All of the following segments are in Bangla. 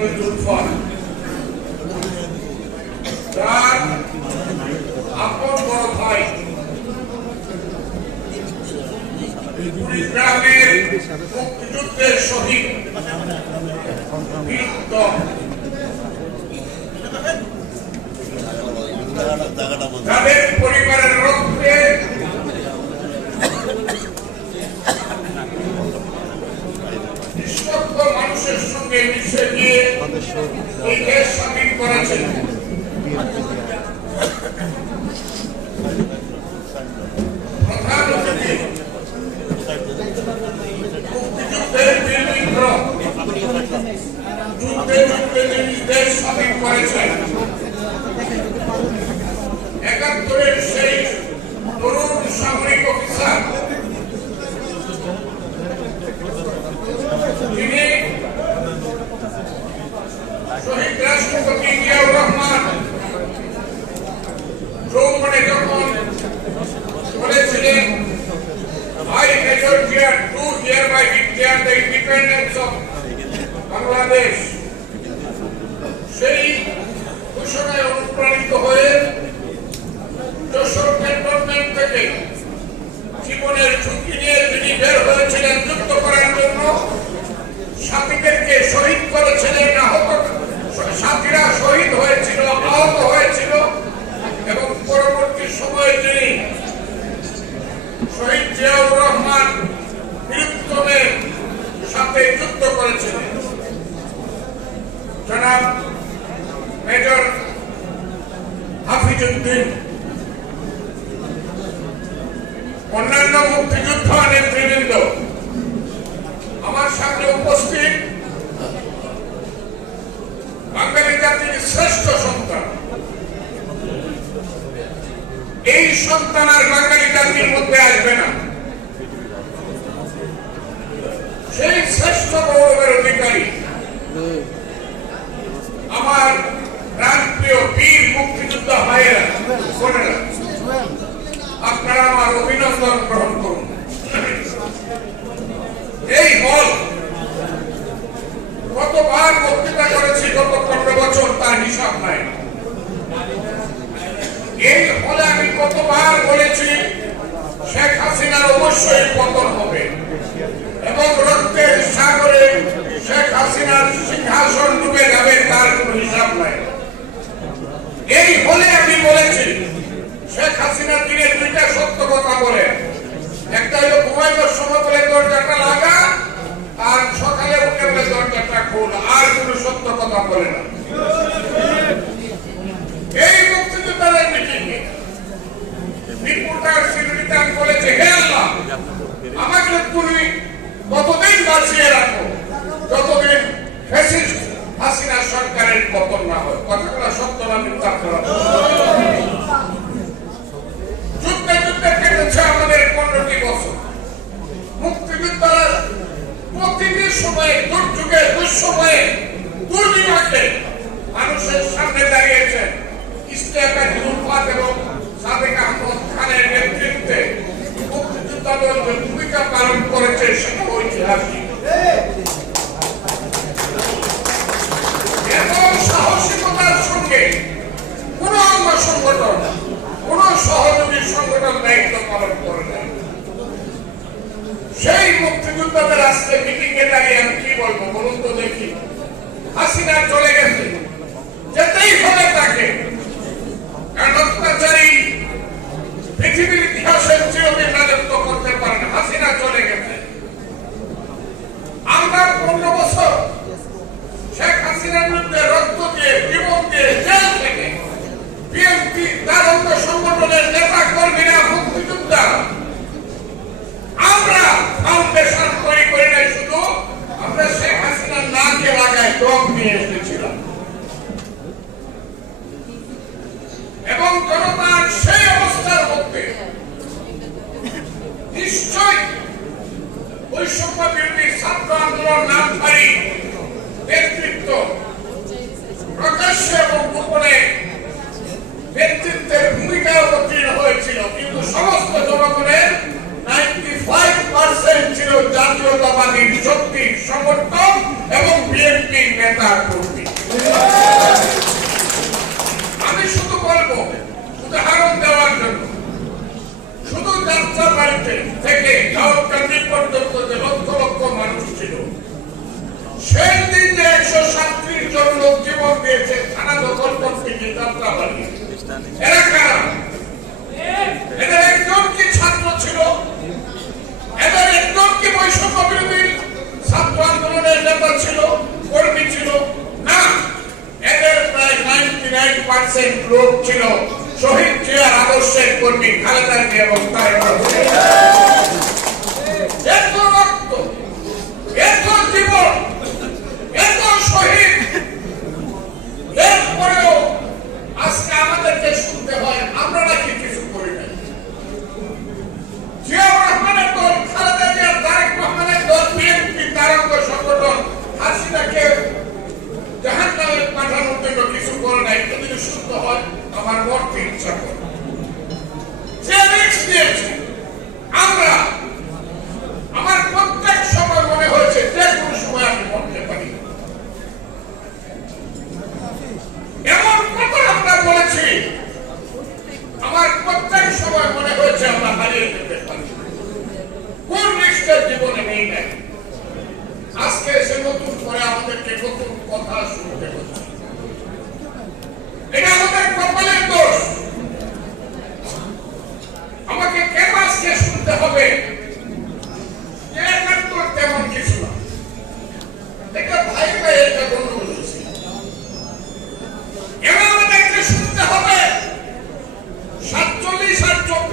নামে জুলফার তার আপন বড় ভাই কুড়িগ্রামের পরিবারের মানুষের সঙ্গে মিশে গিয়ে দেশ স্বাধীন করেছেন। ঘোষণায় অনুপ্রাণিত হয়ে জীবনের ঝুঁকি নিয়ে তিনি বের হয়েছিলেন যুদ্ধ করার জন্য। সাথীদেরকে শহীদ করেছিলেন আহত সাথীরা শহীদ হয়েছিল, আহত হয়েছিল এবং পরবর্তী সময়ে তিনি শহীদ জিয়াউর রহমান বীরুত্তমের সাথে যুদ্ধ করেছিলেন। জনাব মেজর হাফিজুদ্দিন অন্যান্য মুক্তিযুদ্ধ নেতৃবৃন্দ, আমার সামনে উপস্থিত বাঙালি জাতির শ্রেষ্ঠ সন্তান। এই সন্তান আর বাঙালি জাতির মধ্যে আসবে না সেই শ্রেষ্ঠ গৌরবের অধিকারী আমার প্রাণপ্রিয় বীর মুক্তিযোদ্ধা ভাইয়েরা বোনেরা আমার অভিনন্দন গ্রহণ করুন। এই হল। কতবার বক্তৃতা করেছি গত পনেরো বছর, তার হিসাব নাই। এই হলে আমি কতবার বলেছি, শেখ হাসিনার অবশ্যই পতন হবে। এবং রক্তের সাগরে শেখ হাসিনার সিংহাসন ডুবে যাবে, তার কোনো হিসাব নাই। এই হলে আমি বলেছি শেখ হাসিনার দিনে দুইটা সত্য কথা বলে। একটা হলো ঘুমাইবার সময় দরজাটা লাগা, আর সকালে উঠে বলে দরজাটা খোল। আর কোনো সত্য কথা বলে না। এই মুক্তিযোদ্ধাদের মিটিংয়ে রিপোর্টার সিকিউরিটি বলেছে হে আল্লাহ, আমাকে তুমি কতদিন বাঁচিয়ে রাখো? যতদিন ফ্যাসিস্ট হাসিনা সরকারের পতন না হয়। কথাগুলো সত্য না মিথ্যা আপনারা প্রতিটি সময়ে দুর্যোগে দুঃসময়ে দুর্বিপাকে মানুষের সামনে দাঁড়িয়েছেন ইস্তেফা এবং সাদেক আহমদ খানের নেতৃত্বে মুক্তিযোদ্ধা দল যে ভূমিকা পালন করেছে সেটা ঐতিহাসিক। সাহসিকতার সঙ্গে কোন অঙ্গ সংগঠন, কোন সহযোগী সংগঠন দায়িত্ব পালন করে সেই মুক্তিযোদ্ধাদের আজকে মিটিং এ দাঁড়িয়ে আমি কি বলব বলুন তো দেখি। হাসিনা চলে গেছে। যেতেই হবে তাকে। কারণ অত্যাচারী পৃথিবীর ইতিহাসের রাজত্ব করতে পারে না। হাসিনা চলে গেছে। আমরা পনেরো বছর শেখ হাসিনার বিরুদ্ধে রক্ত দিয়ে, জীবন দিয়ে, জেল থেকে বিএনপি, তার অঙ্গ সংগঠনের নেতা কর্মীরা মুক্তিযোদ্ধা আমরা ফাউন্ডেশন তৈরি করি নাই শুধু আমরা শেখ হাসিনার নাকে লাগায় ডগ নিয়ে এসেছি আমি শুধু বলব, উদাহরণ দেওয়ার জন্য, শুধু যাত্রা বাড়িতে থেকে গাঁওকান্দি পর্যন্ত যে লক্ষ লক্ষ মানুষ ছিল, সেই দিন যে একশো সাতত্রিশ জন লোক জীবন দিয়েছে, থানা দখল করতে গিয়ে যাত্রা বাড়ি এরা এদের একজন কি ছাত্র ছিল? এদের একজন কি বৈষম্য বিরোধী ছাত্র আন্দোলনের নেতা ছিল? কর্মী ছিল না। এদের প্রায় নাইনটি নাইন পার্সেন্ট লোক ছিল। শহীদ জিয়ার আদর্শের কর্মী খালেদা জিয়া এত রক্ত এত জীবন এত শহীদ এরপরেও আজকে আমাদেরকে শুনতে হয় আমরা নাকি কিছু করি নাই জিয়াউর রহমানের দল খালেদা জিয়া তারেক রহমানের দল বিএনপি তারঙ্গ সংগঠন হাসিনাকে জাহান নামে পাঠানোর জন্য কিছু করে নাই যদি শুনতে হয় আমার মরতে ইচ্ছা করে যে রিস্ক দিয়েছে আমরা আমার প্রত্যেক সময় মনে হয়েছে যে কোনো সময় আমি মরতে পারি এমন কথা আমরা বলেছি আমার প্রত্যেক সময় মনে হয়েছে আমরা হারিয়ে যেতে পারি কোন রিস্কের জীবনে নেই নাই আজকে এসে নতুন করে আমাদেরকে নতুন কথা শুনতে হচ্ছে এটা আমাদের কপালের দোষ আমাকে কেন আজকে শুনতে হবে যে একাত্তর তেমন কিছু না এটা ভাই ভাই একটা গন্ডগোল হয়েছে এবার আমাদেরকে শুনতে হবে সাতচল্লিশ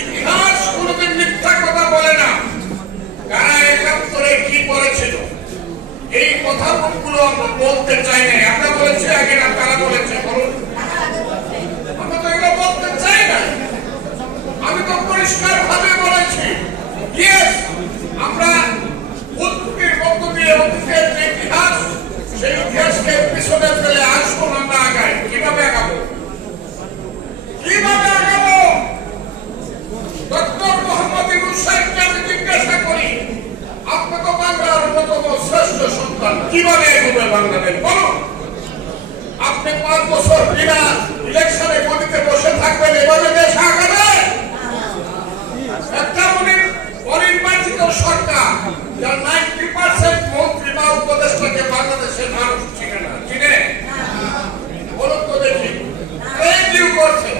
ইতিহাস কোনোদিন কথা বলে না। কারা একাত্তরে কি করেছিল? এই কথাগুলো আমরা বলতে চাই না বলেছি আগে না তারা বলেছে বলুন আমরা তো এগুলো বলতে চাই না আমি তো পরিষ্কার ভাবে বলেছি ইয়েস আমরা উদ্যোগের মধ্য দিয়ে অতীতের যে ইতিহাস সেই ইতিহাসকে পিছনে ফেলে আসব না আমরা আগাই কীভাবে আগাবো কীভাবে আগাবো ডক্টর মোহাম্মদ ইউনুস সাহেবকে আমি জিজ্ঞাসা করি আপনি তো বাংলার অন্যতম শ্রেষ্ঠ সন্তান কীভাবে এগোবে বাংলাদেশ? বলুন। আপনি পাঁচ বছর বিনা ইলেকশনে গদিতে বসে থাকবেন এভাবে দেশ আগাবে? বাংলাদেশের মানুষ চিনে না। চিনে? বলুন তো দেখি। করছে।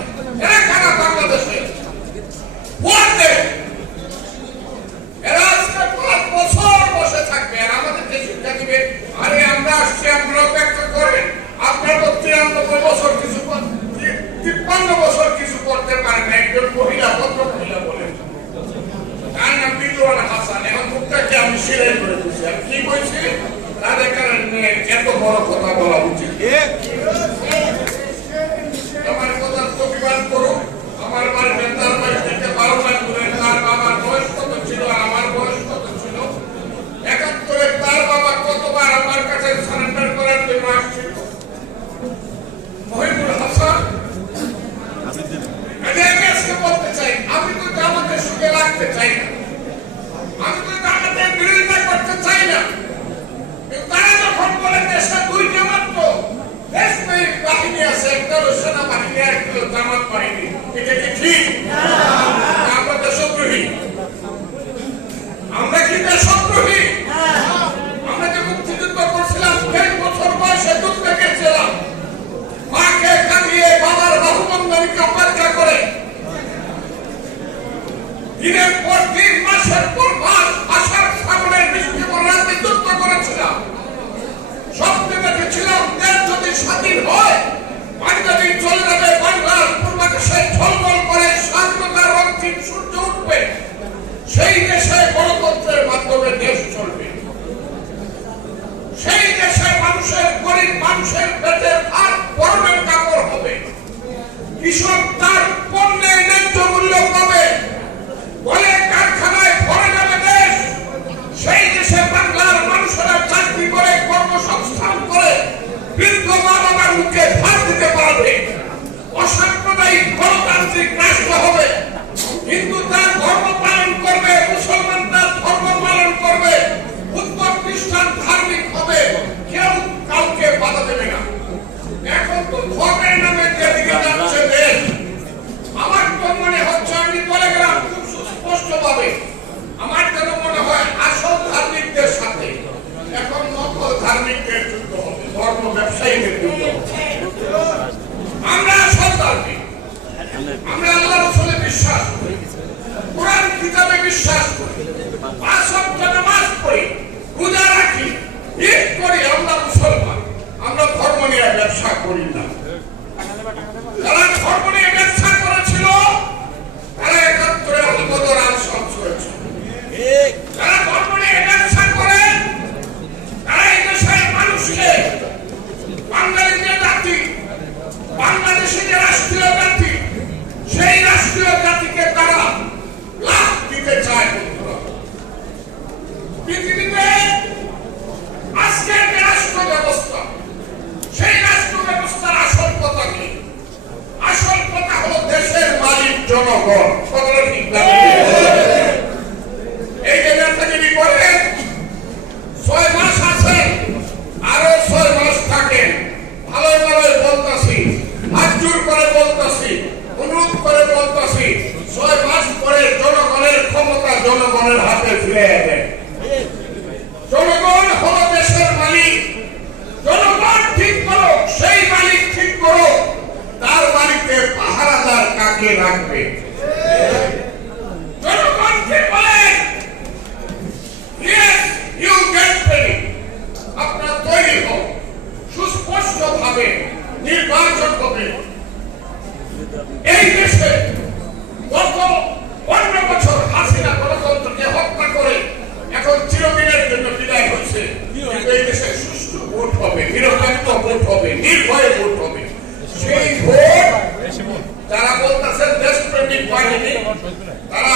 মানুষের গরিব মানুষের পেটের আর গরমের কাপড় হবে। কৃষক তার পণ্যের ন্যায্য মূল্য পাবে। বলে কারখানায় ভরে যাবে দেশ। সেই দেশে বাংলার মানুষেরা চাকরি করে, কর্মসংস্থান করে, বৃদ্ধ মা বাবার মুখে ভাত দিতে পারবে। অসাম্প্রদায়িক গণতান্ত্রিক রাষ্ট্র হবে। হিন্দু তার ধর্ম Corinna. হবে, নির্বাচন হবে। এই দেশে গত অন্য বছর হাসিনা গণতন্ত্রকে হত্যা করে এখন চিরদিনের জন্য বিদায় হয়েছে। এই দেশে সুষ্ঠু ভোট হবে, নিরপেক্ষ ভোট হবে, নির্ভয়ে ভোট হবে। সেই ভোট তারা বলতেছেন দেশপ্রেমিক বাহিনী, তারা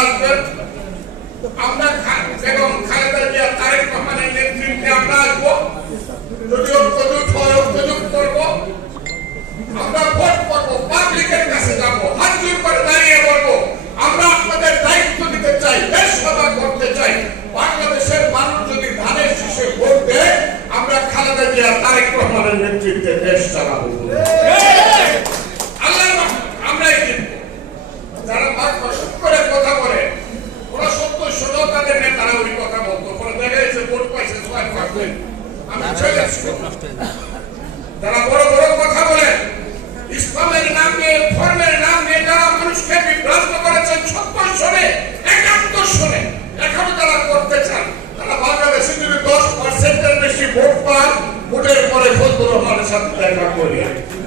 tornar essa terra acolhida.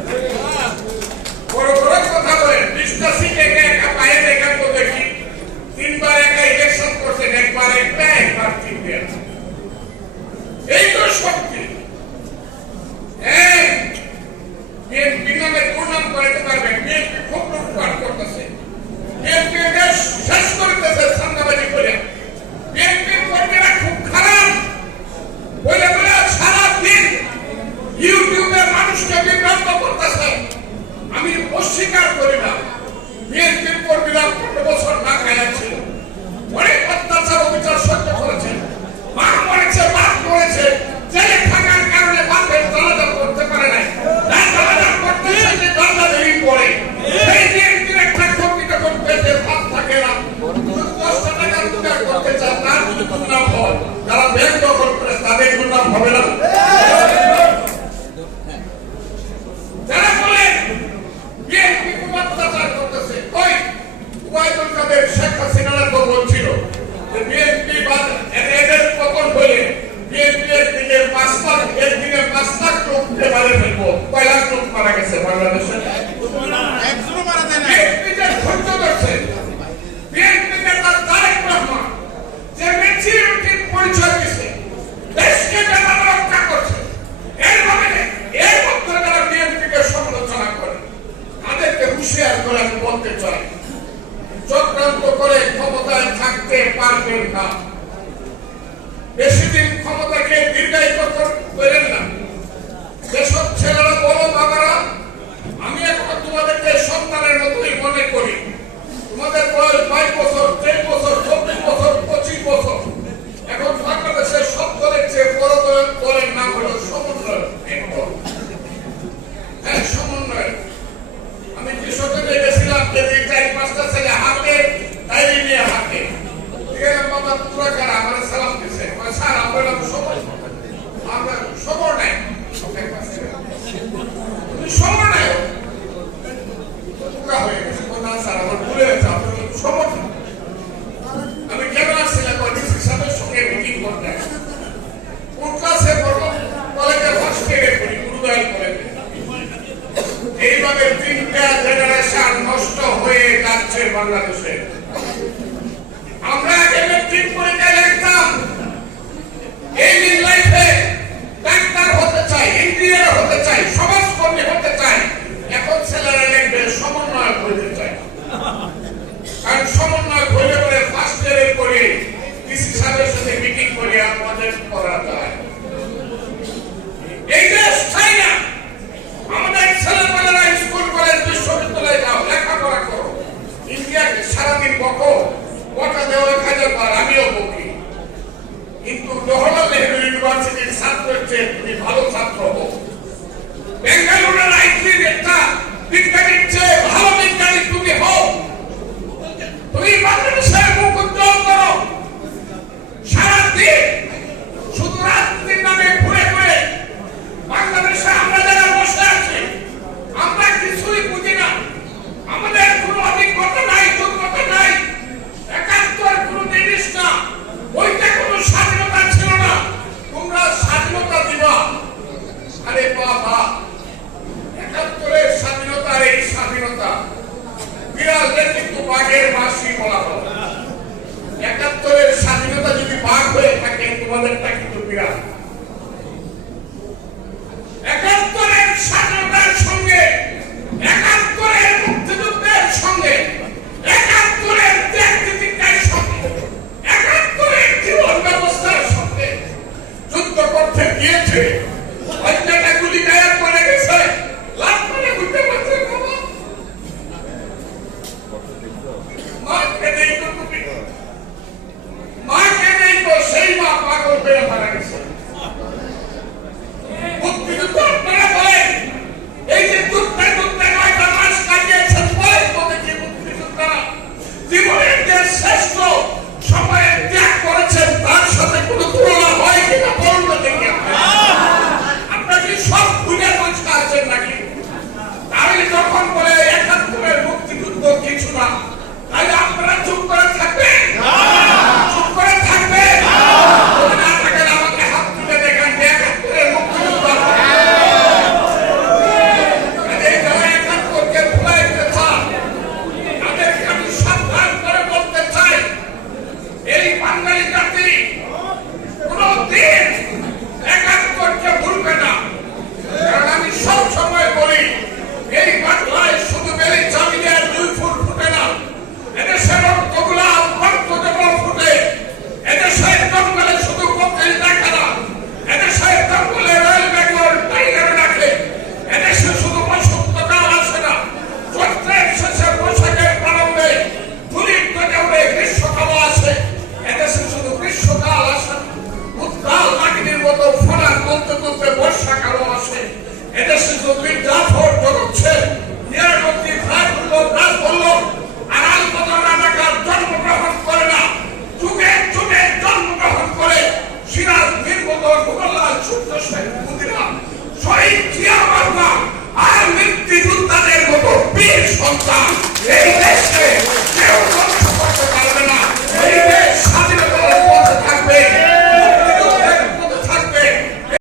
হয়ে বাংলাদেশে।